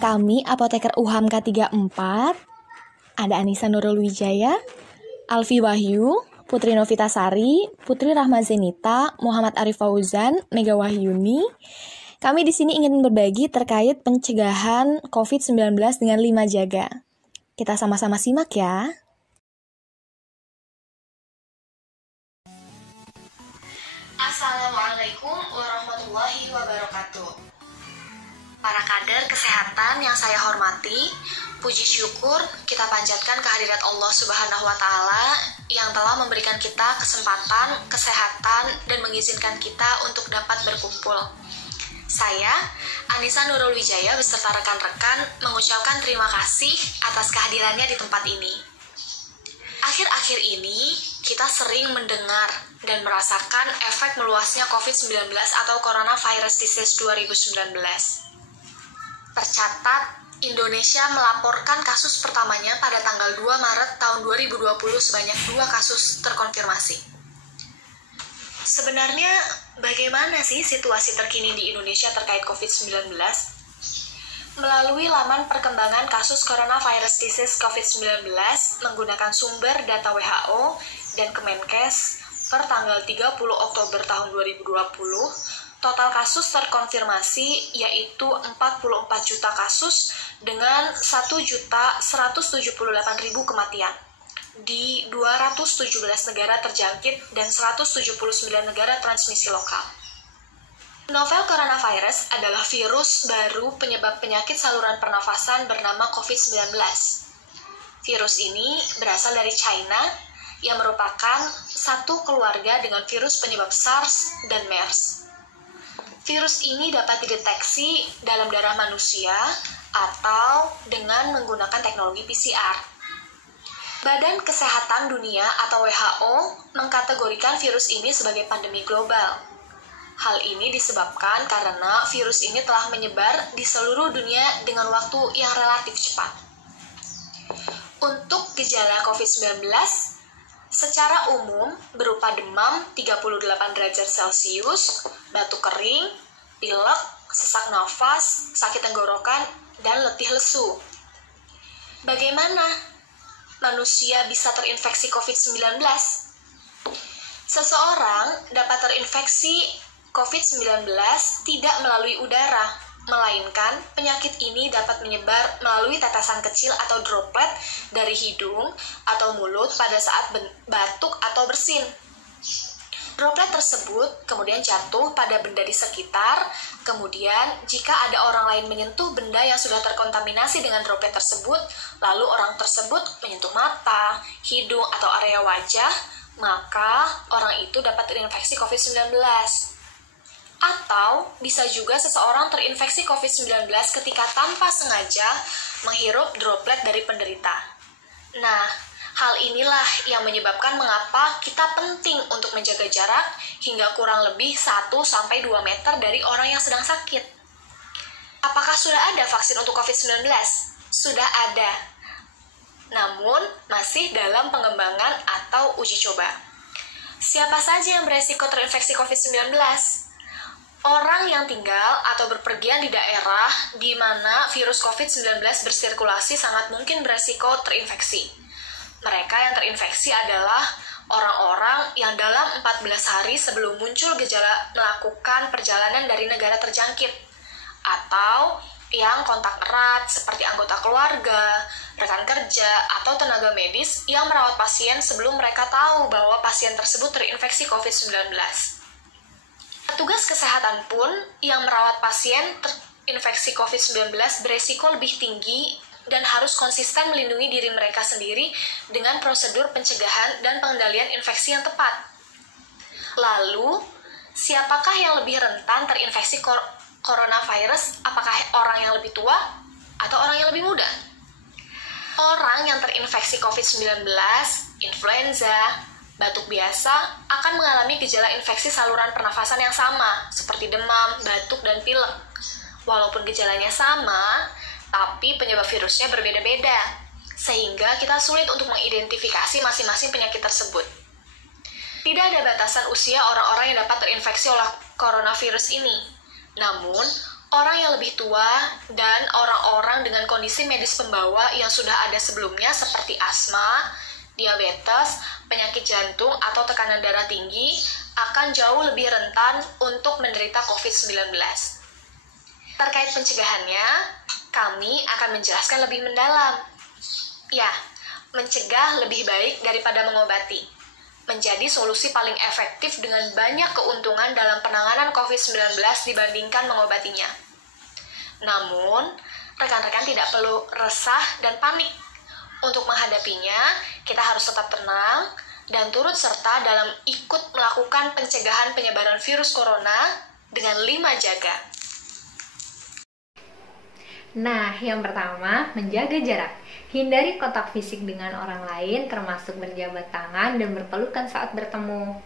Kami apoteker UHAM K34, ada Anissa Nurul Wijaya, Alfi Wahyu, Putri Novitasari, Putri Rahma Zenita, Muhammad Arif Fauzan, Mega Wahyuni. Kami di sini ingin berbagi terkait pencegahan COVID-19 dengan 5 jaga. Kita sama-sama simak ya. Assalamualaikum warahmatullahi wabarakatuh. Para kader kesehatan yang saya hormati, puji syukur kita panjatkan kehadirat Allah Subhanahu wa Ta'ala yang telah memberikan kita kesempatan, kesehatan, dan mengizinkan kita untuk dapat berkumpul. Saya, Anissa Nurul Wijaya beserta rekan-rekan mengucapkan terima kasih atas kehadirannya di tempat ini. Akhir-akhir ini, kita sering mendengar dan merasakan efek meluasnya COVID-19 atau Coronavirus Disease 2019. Tercatat, Indonesia melaporkan kasus pertamanya pada tanggal 2 Maret tahun 2020 sebanyak 2 kasus terkonfirmasi. Sebenarnya, bagaimana sih situasi terkini di Indonesia terkait COVID-19? Melalui laman perkembangan kasus Coronavirus Disease COVID-19 menggunakan sumber data WHO dan Kemenkes per tanggal 30 Oktober tahun 2020, total kasus terkonfirmasi yaitu 44 juta kasus dengan 1.178.000 kematian di 217 negara terjangkit dan 179 negara transmisi lokal. Novel coronavirus adalah virus baru penyebab penyakit saluran pernafasan bernama COVID-19. Virus ini berasal dari China yang merupakan satu keluarga dengan virus penyebab SARS dan MERS. Virus ini dapat dideteksi dalam darah manusia atau dengan menggunakan teknologi PCR. Badan Kesehatan Dunia atau WHO mengkategorikan virus ini sebagai pandemi global. Hal ini disebabkan karena virus ini telah menyebar di seluruh dunia dengan waktu yang relatif cepat. Untuk gejala COVID-19, secara umum berupa demam 38 derajat Celcius, batuk kering, pilek, sesak nafas, sakit tenggorokan, dan letih lesu. Bagaimana manusia bisa terinfeksi COVID-19? Seseorang dapat terinfeksi COVID-19 tidak melalui udara, melainkan penyakit ini dapat menyebar melalui tetesan kecil atau droplet dari hidung atau mulut pada saat batuk atau bersin. Droplet tersebut kemudian jatuh pada benda di sekitar, kemudian jika ada orang lain menyentuh benda yang sudah terkontaminasi dengan droplet tersebut, lalu orang tersebut menyentuh mata, hidung, atau area wajah, maka orang itu dapat terinfeksi COVID-19. Atau bisa juga seseorang terinfeksi COVID-19 ketika tanpa sengaja menghirup droplet dari penderita. Nah, hal inilah yang menyebabkan mengapa kita penting untuk menjaga jarak hingga kurang lebih 1-2 meter dari orang yang sedang sakit. Apakah sudah ada vaksin untuk COVID-19? Sudah ada. Namun, masih dalam pengembangan atau uji coba. Siapa saja yang beresiko terinfeksi COVID-19? Orang yang tinggal atau berpergian di daerah di mana virus COVID-19 bersirkulasi sangat mungkin beresiko terinfeksi. Mereka yang terinfeksi adalah orang-orang yang dalam 14 hari sebelum muncul gejala melakukan perjalanan dari negara terjangkit, atau yang kontak erat seperti anggota keluarga, rekan kerja, atau tenaga medis yang merawat pasien sebelum mereka tahu bahwa pasien tersebut terinfeksi COVID-19. Petugas kesehatan pun yang merawat pasien terinfeksi COVID-19 beresiko lebih tinggi dan harus konsisten melindungi diri mereka sendiri dengan prosedur pencegahan dan pengendalian infeksi yang tepat. Lalu, siapakah yang lebih rentan terinfeksi coronavirus? Apakah orang yang lebih tua atau orang yang lebih muda? Orang yang terinfeksi COVID-19, influenza, batuk biasa akan mengalami gejala infeksi saluran pernafasan yang sama, seperti demam, batuk, dan pilek. Walaupun gejalanya sama, tapi penyebab virusnya berbeda-beda, sehingga kita sulit untuk mengidentifikasi masing-masing penyakit tersebut. Tidak ada batasan usia orang-orang yang dapat terinfeksi oleh coronavirus ini. Namun, Orang yang lebih tua dan orang-orang dengan kondisi medis pembawa yang sudah ada sebelumnya seperti asma, diabetes, penyakit jantung, atau tekanan darah tinggi akan jauh lebih rentan untuk menderita COVID-19. Terkait pencegahannya, kami akan menjelaskan lebih mendalam. Ya, mencegah lebih baik daripada mengobati. Menjadi solusi paling efektif dengan banyak keuntungan dalam penanganan COVID-19 dibandingkan mengobatinya. Namun, rekan-rekan tidak perlu resah dan panik. Untuk menghadapinya, kita harus tetap tenang dan turut serta dalam ikut melakukan pencegahan penyebaran virus corona dengan 5 jaga. Nah, yang pertama, menjaga jarak. Hindari kontak fisik dengan orang lain, termasuk berjabat tangan dan berpelukan saat bertemu.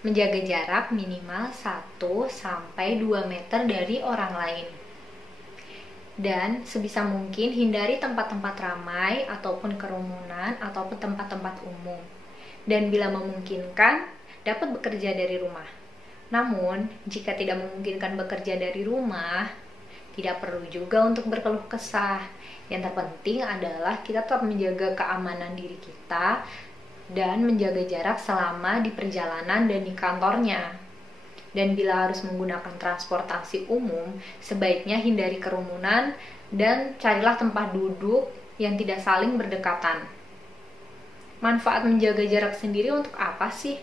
Menjaga jarak minimal 1-2 meter dari orang lain. Dan sebisa mungkin hindari tempat-tempat ramai ataupun kerumunan ataupun tempat-tempat umum. Dan bila memungkinkan, dapat bekerja dari rumah. Namun, jika tidak memungkinkan bekerja dari rumah, tidak perlu juga untuk berkeluh kesah. Yang terpenting adalah kita tetap menjaga keamanan diri kita dan menjaga jarak selama di perjalanan dan di kantornya. Dan bila harus menggunakan transportasi umum, sebaiknya hindari kerumunan dan carilah tempat duduk yang tidak saling berdekatan. Manfaat menjaga jarak sendiri untuk apa sih?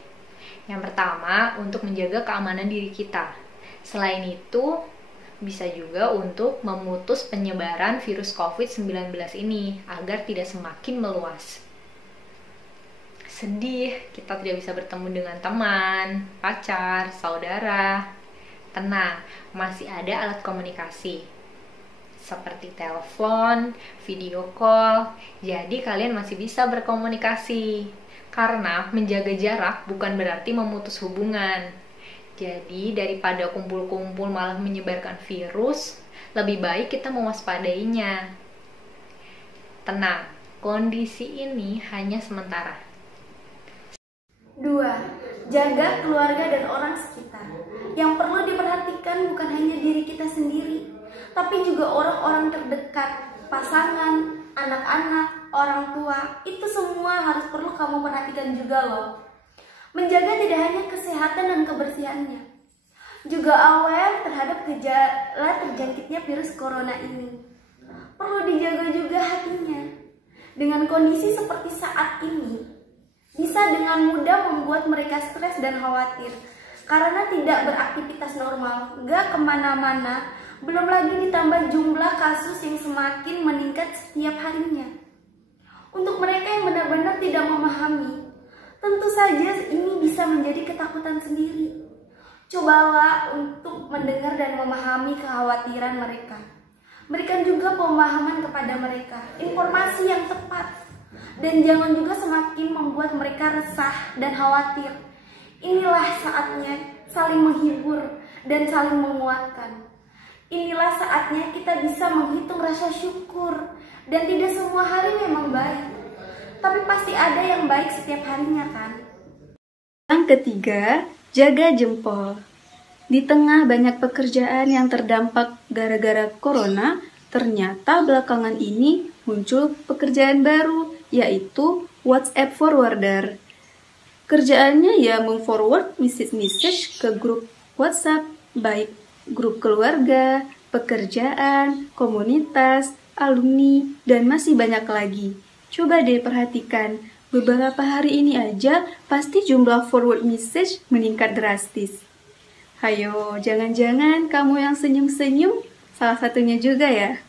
Yang pertama, untuk menjaga keamanan diri kita. Selain itu, bisa juga untuk memutus penyebaran virus COVID-19 ini agar tidak semakin meluas. Sedih, kita tidak bisa bertemu dengan teman, pacar, saudara. Tenang, masih ada alat komunikasi seperti telepon, video call. Jadi kalian masih bisa berkomunikasi. Karena menjaga jarak bukan berarti memutus hubungan. Jadi daripada kumpul-kumpul malah menyebarkan virus, lebih baik kita mewaspadainya. Tenang, kondisi ini hanya sementara. 2. Jaga keluarga dan orang sekitar. Yang perlu diperhatikan bukan hanya diri kita sendiri, tapi juga orang-orang terdekat, pasangan, anak-anak, orang tua. Itu semua harus perlu kamu perhatikan juga loh. Menjaga tidak hanya kesehatan dan kebersihannya, juga aware terhadap gejala terjangkitnya virus corona ini. Perlu dijaga juga hatinya. Dengan kondisi seperti saat ini, bisa dengan mudah membuat mereka stres dan khawatir karena tidak beraktivitas normal, gak kemana-mana, belum lagi ditambah jumlah kasus yang semakin meningkat setiap harinya. Untuk mereka yang benar-benar tidak memahami, tentu saja ini bisa menjadi ketakutan sendiri. Cobalah untuk mendengar dan memahami kekhawatiran mereka. Berikan juga pemahaman kepada mereka, informasi yang tepat. Dan jangan juga semakin membuat mereka resah dan khawatir. Inilah saatnya saling menghibur dan saling menguatkan. Inilah saatnya kita bisa menghitung rasa syukur. Dan tidak semua hari memang baik, tapi pasti ada yang baik setiap harinya kan? Yang ketiga, jaga jempol. Di tengah banyak pekerjaan yang terdampak gara-gara corona, ternyata belakangan ini muncul pekerjaan baru, yaitu WhatsApp forwarder. Kerjaannya ya meng-forward message ke grup WhatsApp, baik grup keluarga, pekerjaan, komunitas, alumni, dan masih banyak lagi. Coba deh perhatikan, beberapa hari ini aja pasti jumlah forward message meningkat drastis. Hayo, jangan-jangan kamu yang senyum-senyum salah satunya juga ya?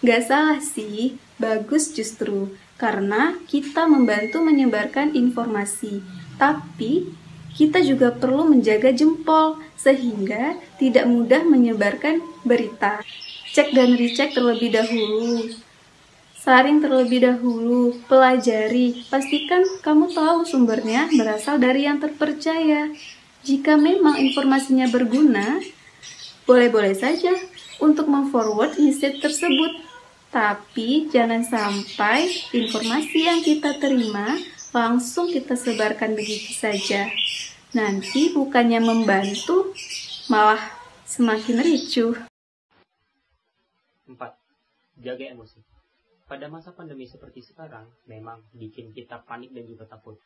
Gak salah sih, bagus justru, karena kita membantu menyebarkan informasi. Tapi, kita juga perlu menjaga jempol, sehingga tidak mudah menyebarkan berita. Cek dan recheck terlebih dahulu. Saring terlebih dahulu, pelajari, pastikan kamu tahu sumbernya berasal dari yang terpercaya. Jika memang informasinya berguna, boleh-boleh saja untuk memforward message tersebut. Tapi jangan sampai informasi yang kita terima langsung kita sebarkan begitu saja. Nanti bukannya membantu, malah semakin ricuh. 4. Jaga emosi. Pada masa pandemi seperti sekarang, memang bikin kita panik dan juga takut.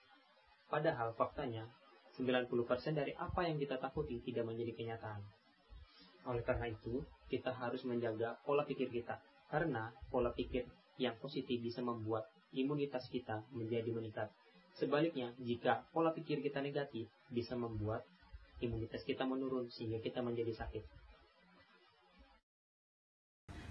Padahal faktanya, 90% dari apa yang kita takuti tidak menjadi kenyataan. Oleh karena itu, kita harus menjaga pola pikir kita. Karena pola pikir yang positif bisa membuat imunitas kita menjadi meningkat. Sebaliknya, jika pola pikir kita negatif, bisa membuat imunitas kita menurun sehingga kita menjadi sakit.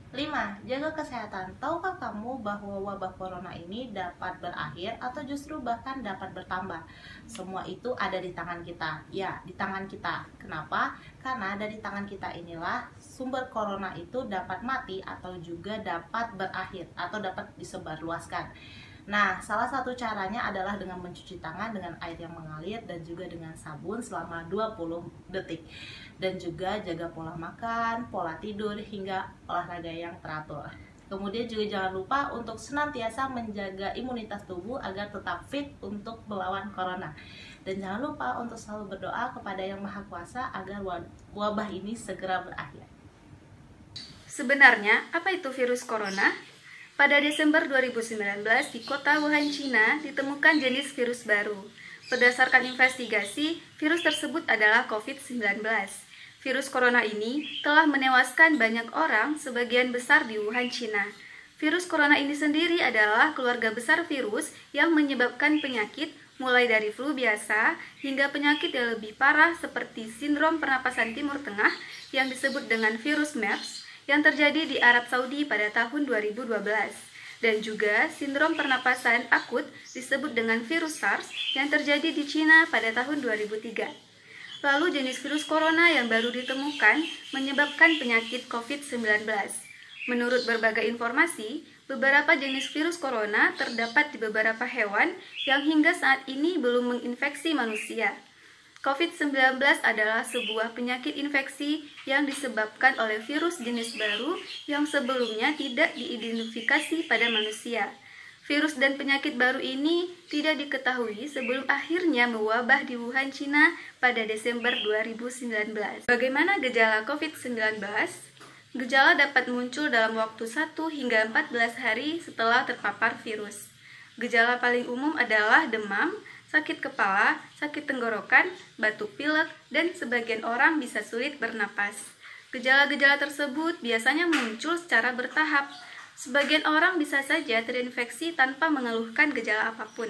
5. Jaga kesehatan. Tahukah kamu bahwa wabah corona ini dapat berakhir atau justru bahkan dapat bertambah? Semua itu ada di tangan kita. Ya, di tangan kita. Kenapa? Karena dari tangan kita inilah sumber corona itu dapat mati atau juga dapat berakhir atau dapat disebarluaskan. Nah, salah satu caranya adalah dengan mencuci tangan dengan air yang mengalir dan juga dengan sabun selama 20 detik. Dan juga jaga pola makan, pola tidur, hingga olahraga yang teratur. Kemudian juga jangan lupa untuk senantiasa menjaga imunitas tubuh agar tetap fit untuk melawan corona. Dan jangan lupa untuk selalu berdoa kepada Yang Maha Kuasa agar wabah ini segera berakhir. Sebenarnya, apa itu virus corona? Pada Desember 2019, di kota Wuhan, China, ditemukan jenis virus baru. Berdasarkan investigasi, virus tersebut adalah COVID-19. Virus corona ini telah menewaskan banyak orang, sebagian besar di Wuhan, China. Virus corona ini sendiri adalah keluarga besar virus yang menyebabkan penyakit mulai dari flu biasa hingga penyakit yang lebih parah seperti sindrom pernapasan Timur Tengah yang disebut dengan virus MERS yang terjadi di Arab Saudi pada tahun 2012, dan juga sindrom pernapasan akut disebut dengan virus SARS yang terjadi di Cina pada tahun 2003. Lalu jenis virus corona yang baru ditemukan menyebabkan penyakit COVID-19. Menurut berbagai informasi, beberapa jenis virus corona terdapat di beberapa hewan yang hingga saat ini belum menginfeksi manusia. COVID-19 adalah sebuah penyakit infeksi yang disebabkan oleh virus jenis baru yang sebelumnya tidak diidentifikasi pada manusia. Virus dan penyakit baru ini tidak diketahui sebelum akhirnya mewabah di Wuhan, China pada Desember 2019. Bagaimana gejala COVID-19? Gejala dapat muncul dalam waktu 1 hingga 14 hari setelah terpapar virus. Gejala paling umum adalah demam, sakit kepala, sakit tenggorokan, batuk pilek, dan sebagian orang bisa sulit bernapas. Gejala-gejala tersebut biasanya muncul secara bertahap. Sebagian orang bisa saja terinfeksi tanpa mengeluhkan gejala apapun.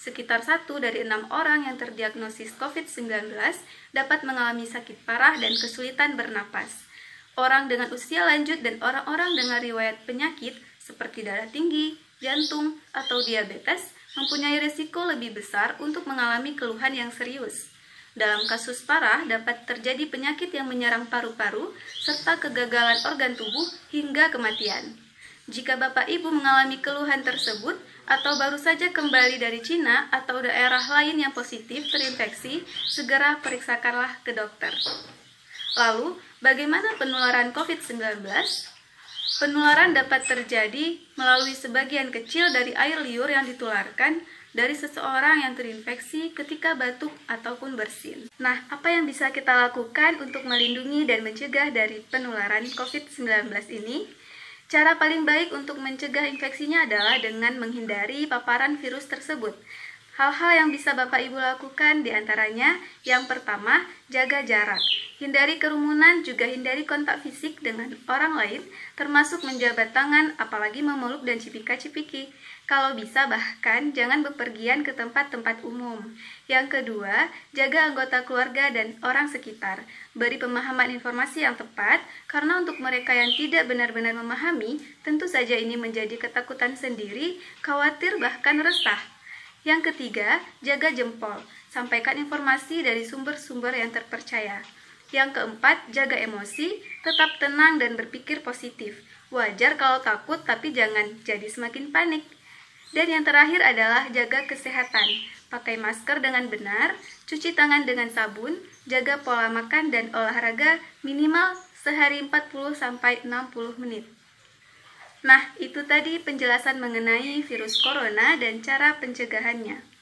Sekitar 1 dari 6 orang yang terdiagnosis COVID-19 dapat mengalami sakit parah dan kesulitan bernapas. Orang dengan usia lanjut dan orang-orang dengan riwayat penyakit seperti darah tinggi, jantung, atau diabetes mempunyai risiko lebih besar untuk mengalami keluhan yang serius. Dalam kasus parah dapat terjadi penyakit yang menyerang paru-paru serta kegagalan organ tubuh hingga kematian. Jika Bapak Ibu mengalami keluhan tersebut atau baru saja kembali dari Cina atau daerah lain yang positif terinfeksi, segera periksakanlah ke dokter. Lalu, bagaimana penularan COVID-19? Penularan dapat terjadi melalui sebagian kecil dari air liur yang ditularkan dari seseorang yang terinfeksi ketika batuk ataupun bersin. Nah, apa yang bisa kita lakukan untuk melindungi dan mencegah dari penularan COVID-19 ini? Cara paling baik untuk mencegah infeksinya adalah dengan menghindari paparan virus tersebut. Hal-hal yang bisa Bapak Ibu lakukan diantaranya, yang pertama, jaga jarak. Hindari kerumunan, juga hindari kontak fisik dengan orang lain, termasuk menjabat tangan, apalagi memeluk dan cipika-cipiki. Kalau bisa bahkan jangan bepergian ke tempat-tempat umum. Yang kedua, jaga anggota keluarga dan orang sekitar. Beri pemahaman informasi yang tepat, karena untuk mereka yang tidak benar-benar memahami, tentu saja ini menjadi ketakutan sendiri, khawatir bahkan resah. Yang ketiga, jaga jempol. Sampaikan informasi dari sumber-sumber yang terpercaya. Yang keempat, jaga emosi, tetap tenang dan berpikir positif. Wajar kalau takut, tapi jangan jadi semakin panik. Dan yang terakhir adalah jaga kesehatan. Pakai masker dengan benar, cuci tangan dengan sabun, jaga pola makan dan olahraga minimal sehari 40-60 menit. Nah, itu tadi penjelasan mengenai virus corona dan cara pencegahannya.